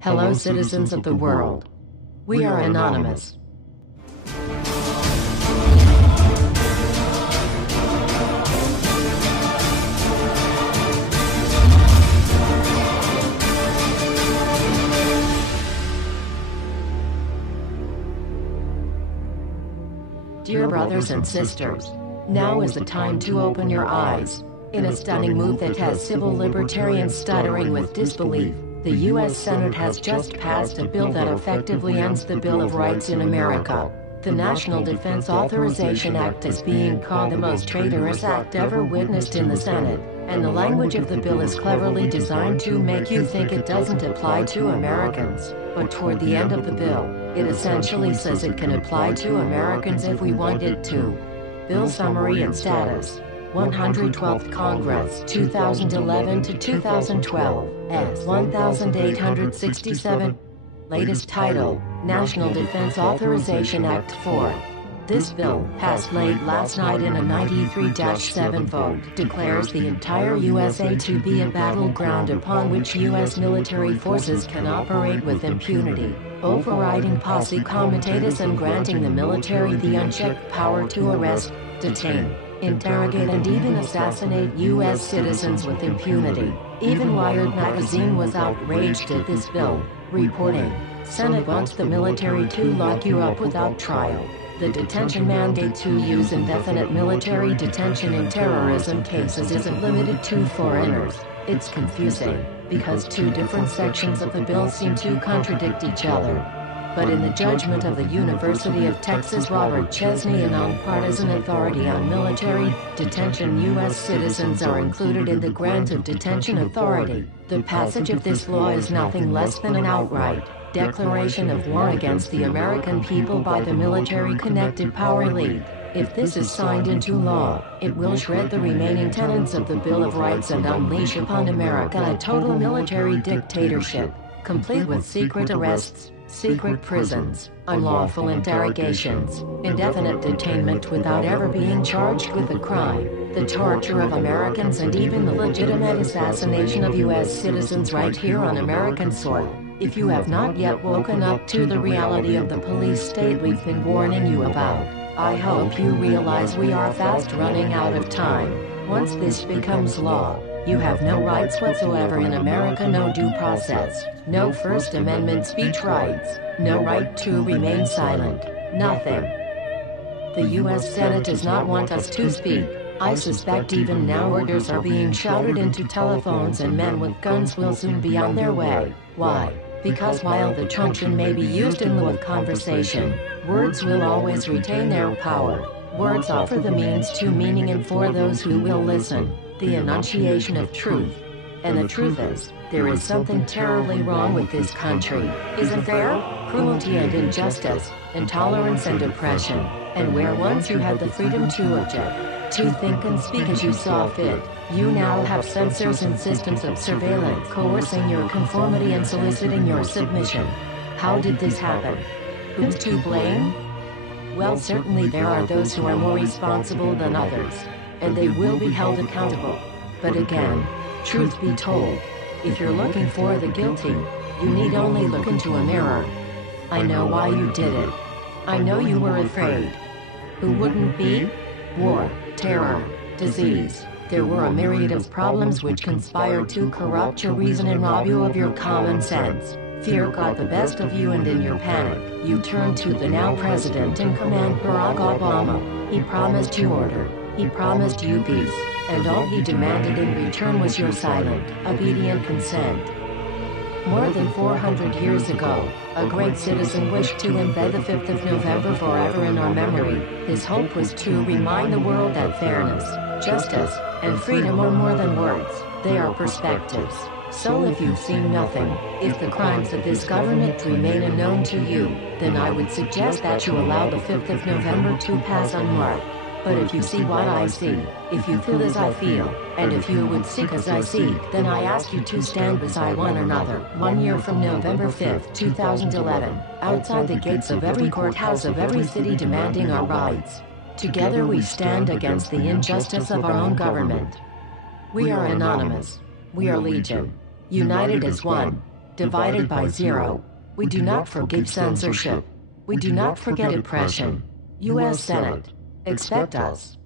Hello, citizens of the world. We are anonymous. Dear brothers and sisters, now is the time to open your eyes. In a stunning move that has civil libertarians stuttering with disbelief, the U.S. Senate has just passed a bill that effectively ends the Bill of Rights in America. The National Defense Authorization Act is being called the most traitorous act ever witnessed in the Senate, and the language of the bill is cleverly designed to make you think it doesn't apply to Americans. But toward the end of the bill, it essentially says it can apply to Americans if we want it to. Bill summary and status. 112th Congress, 2011 to 2012, S. 1867. Latest title, National Defense Authorization Act 4. This bill, passed late last night in a 93-7 vote, declares the entire USA to be a battleground upon which U.S. military forces can operate with impunity, overriding posse comitatus and granting the military the unchecked power to arrest, detain, interrogate and even assassinate U.S. citizens with impunity. Even Wired magazine was outraged at this bill, reporting, "Senate wants the military to lock you up without trial." The detention mandate to use indefinite military detention in terrorism cases isn't limited to foreigners. It's confusing, because two different sections of the bill seem to contradict each other. But in the judgment of the University of Texas Robert Chesney, a nonpartisan authority on military detention, U.S. citizens are included in the grant of detention authority. The passage of this law is nothing less than an outright declaration of war against the American people by the military-connected power elite. If this is signed into law, it will shred the remaining tenets of the Bill of Rights and unleash upon America a total military dictatorship, complete with secret arrests, secret prisons, unlawful interrogations, indefinite detainment without ever being charged with a crime, the torture of Americans and even the legitimate assassination of U.S. citizens right here on American soil. If you have not yet woken up to the reality of the police state we've been warning you about, I hope you realize we are fast running out of time. Once this becomes law, you have no rights whatsoever in America, no due process, no First Amendment speech rights, no right to remain silent, nothing. The U.S. Senate does not want us to speak. I suspect even now orders are being shouted into telephones and men with guns will soon be on their way. Why? Because while the truncheon may be used in lieu of conversation, words will always retain their power. Words offer the means to meaning, and for those who will listen, the enunciation of truth. And the truth is, there is something terribly wrong with this country, isn't there? Cruelty and injustice, intolerance and oppression, and where once you had the freedom to object, to think and speak as you saw fit, you now have censors and systems of surveillance coercing your conformity and soliciting your submission. How did this happen? Who's to blame? Well, certainly there are those who are more responsible than others, and they will be held accountable. But again, truth be told, if you're looking for the guilty, you need only look into a mirror. I know why you did it. I know you were afraid. Who wouldn't be? War, terror, disease. There were a myriad of problems which conspired to corrupt your reason and rob you of your common sense. Fear got the best of you, and in your panic, you turned to the now president in command, Barack Obama. He promised you order. He promised you peace, and all he demanded in return was your silent, obedient consent. More than 400 years ago, a great citizen wished to embed the 5th of November forever in our memory. His hope was to remind the world that fairness, justice, and freedom are more than words, they are perspectives. So if you've seen nothing, if the crimes of this government remain unknown to you, then I would suggest that you allow the 5th of November to pass unmarked. But if you see what I see, if you feel as I feel, and if you would seek as I seek, then I ask you to stand beside one another, 1 year from November 5th, 2011, outside the gates of every courthouse of every city demanding our rights. Together we stand against the injustice of our own government. We are anonymous. We are legion. United as one. divided by 0. We do not forgive censorship. We do not forget oppression. U.S. Senate. Expect us.